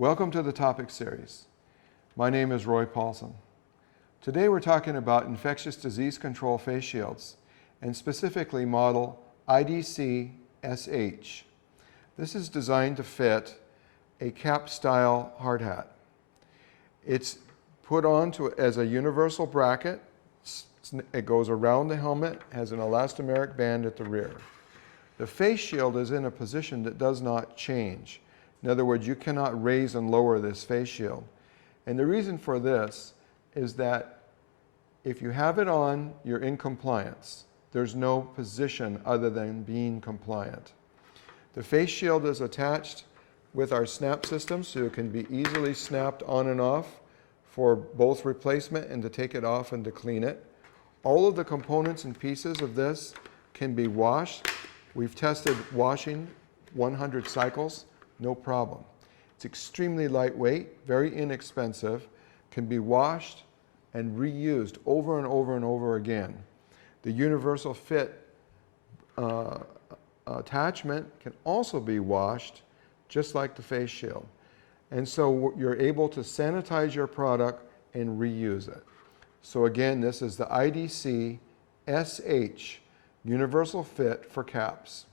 Welcome to the topic series. My name is Roy Paulson. Today we're talking about infectious disease control face shields, and specifically model IDC SH. This is designed to fit a cap-style hard hat. It's put on as a universal bracket. It goes around the helmet, has an elastomeric band at the rear. The face shield is in a position that does not change. In other words, you cannot raise and lower this face shield. And the reason for this is that if you have it on, you're in compliance. There's no position other than being compliant. The face shield is attached with our snap system, so it can be easily snapped on and off for both replacement and to take it off and to clean it. All of the components and pieces of this can be washed. We've tested washing 100 cycles. No problem. It's extremely lightweight, very inexpensive, can be washed and reused over and over and over again. The universal fit attachment can also be washed just like the face shield. And so you're able to sanitize your product and reuse it. So again, this is the IDC SH Universal Fit for caps.